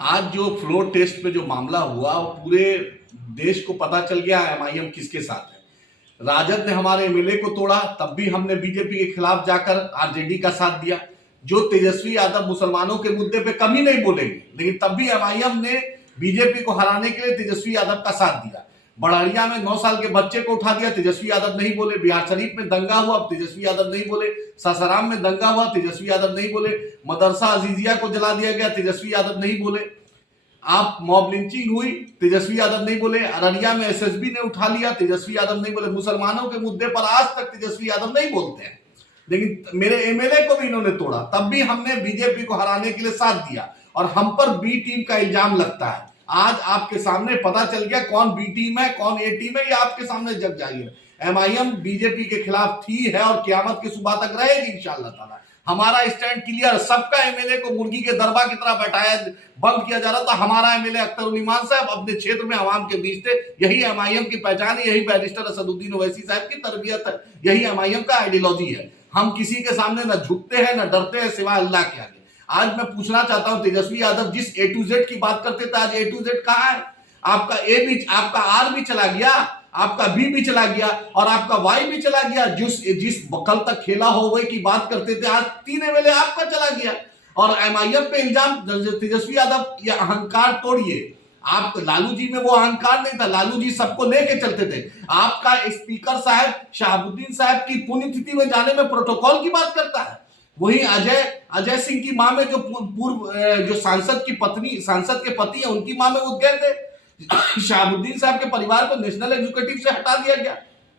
आज जो floor test पे जो मामला हुआ वो पूरे देश को पता चल गया एमआईएम किसके साथ है। राजद ने हमारे एमएलए को तोड़ा, तब भी हमने बीजेपी के खिलाफ जाकर आरजेडी का साथ दिया। जो तेजस्वी यादव मुसलमानों के मुद्दे पे कभी नहीं बोलेंगे, लेकिन तब भी एमआईएम ने बीजेपी को हराने के लिए तेजस्वी यादव का साथ दिया। बड़हरिया में 9 साल के बच्चे को उठा दिया, तेजस्वी यादव नहीं बोले। बिहार शरीफ में दंगा हुआ, तेजस्वी यादव नहीं बोले। सासाराम में दंगा हुआ, तेजस्वी यादव नहीं बोले। मदरसा अजीजिया को जला दिया गया, तेजस्वी यादव नहीं बोले। आप मॉब लिंचिंग हुई, तेजस्वी यादव नहीं बोले। अररिया में एसएसबी ने उठा लिया, तेजस्वी यादव नहीं बोले। मुसलमानों के मुद्दे पर आज तक तेजस्वी यादव नहीं बोलते हैं, लेकिन मेरे एमएलए को भी इन्होंने तोड़ा, तब भी हमने बीजेपी को हराने के लिए साथ दिया। और हम पर बी टीम का इल्जाम लगता है। आज आपके सामने पता चल गया कौन बी टीम है, कौन ए टीम है, ये आपके सामने जग जाएगा। एमआईएम बीजेपी के खिलाफ थी, है और क्यामत की सुबह तक रहेगी इंशाअल्लाह ताला। हमारा स्टैंड क्लियर। सबका एमएलए को मुर्गी के दरबा की तरह बैठाया, बंद किया जा रहा था। हमारा एमएलए अख्तर ईमान साहब अपने क्षेत्र में आवाम के बीच थे। यही एमआईएम की पहचान है, यही बैरिस्टर असदुद्दीन ओवैसी साहब की तरबियत है, यही एमआईएम का आइडियोलॉजी है। हम किसी के सामने न झुकते हैं न डरते हैं, सिवाय अल्लाह के आगे। आज मैं पूछना चाहता हूं, तेजस्वी यादव जिस A to Z की बात करते थे, आज A to Z कहां है? आपका ए भी, आपका आर भी चला गया, आपका बी भी चला गया और आपका वाई भी चला गया। जिस कल तक खेला हो वही की बात करते थे, आज 3 एमएलए आपका चला गया। और एमआईएम पे इल्जाम, तेजस्वी यादव, ये अहंकार तोड़िए। आप लालू जी में वो अहंकार नहीं था, लालू जी सबको लेके चलते थे। आपका स्पीकर साहब शहाबुद्दीन साहब की पुण्यतिथि में जाने में प्रोटोकॉल की बात करता है। वही अजय सिंह की मां में जो पूर्व जो सांसद के पति है, उनकी मां में वो गए थे। शहाबुद्दीन साहब के परिवार को नेशनल एग्जीक्यूटिव से हटा दिया गया।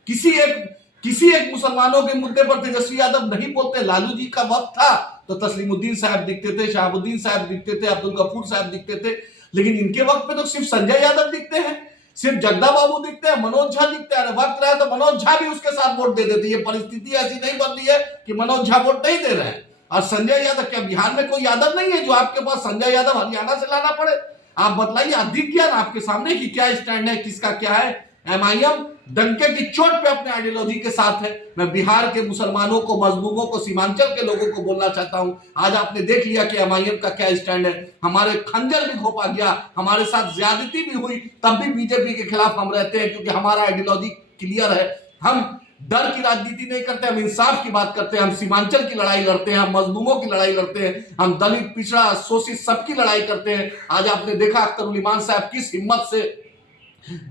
किसी एक मुसलमानों के मुद्दे पर तेजस्वी यादव नहीं बोलते। लालू जी का वक्त था तो तस्लीमुद्दीन साहब दिखते थे, शहाबुद्दीन साहब दिखते थे, अब्दुल गफूर साहब दिखते थे। लेकिन इनके वक्त में तो सिर्फ संजय यादव दिखते हैं, सिर्फ जगदा बाबू दिखते हैं, मनोज झा दिखते हैं। वक्त रहा तो मनोज झा भी उसके साथ वोट दे देते। ये परिस्थिति ऐसी नहीं बन रही है कि मनोज झा वोट नहीं दे रहे हैं। और संजय यादव, क्या बिहार में कोई यादव नहीं है जो आपके पास संजय यादव हरियाणा से लाना पड़े? आप बताइए, आप दिख गया ना आपके सामने कि क्या स्टैंड है, किसका क्या है। एमआईएम डंके की चोट पे अपने आइडियोलॉजी के साथ है। मैं बिहार के मुसलमानों को, मजलूमों को, सीमांचल के लोगों को बोलना चाहता हूं, आज आपने देख लिया कि एमआईएम का क्या स्टैंड है। हमारे खंजर भी घोंपा गया, हमारे साथ ज्यादती भी हुई, तब भी बीजेपी के खिलाफ हम रहते हैं, क्योंकि हमारा आइडियोलॉजी क्लियर है। हम डर की राजनीति नहीं करते, हम इंसाफ की बात करते हैं। हम सीमांचल की लड़ाई लड़ते हैं, हम मजलूमों की लड़ाई लड़ते हैं, हम दलित, पिछड़ा, शोषित सबकी लड़ाई करते हैं। आज आपने देखा अख्तर ईमान साहब किस हिम्मत से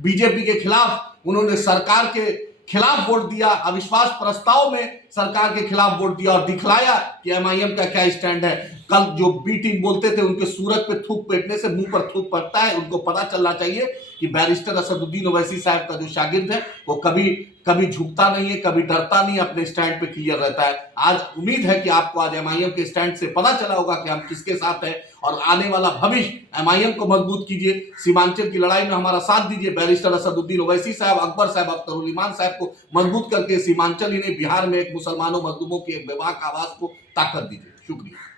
बीजेपी के खिलाफ, उन्होंने सरकार के खिलाफ वोट दिया, अविश्वास प्रस्ताव में सरकार के खिलाफ वोट दिया और दिखलाया कि एमआईएम का क्या स्टैंड है। कल जो बी टीम बोलते थे, उनके सूरत पे थूक पेटने से मुंह पर थूक पड़ता है। उनको पता चलना चाहिए कि बैरिस्टर असदुद्दीन ओवैसी साहब का जो शागिर्द है वो कभी झुकता नहीं है, कभी डरता नहीं, अपने स्टैंड पे क्लियर रहता है। आज उम्मीद है कि आपको आज एमआईएम के स्टैंड से पता चला होगा कि हम किसके साथ हैं। और आने वाला भविष्य एमआईएम को मजबूत कीजिए, सीमांचल की लड़ाई में हमारा साथ दीजिए। बैरिस्टर असदुद्दीन ओवैसी साहब, अकबर साहब, अख्तर ईमान साहब को मजबूत करके सीमांचल ही नहीं, बिहार में एक मुसलमानों मजलूमों की एक बेबाक आवाज को ताकत दीजिए। शुक्रिया।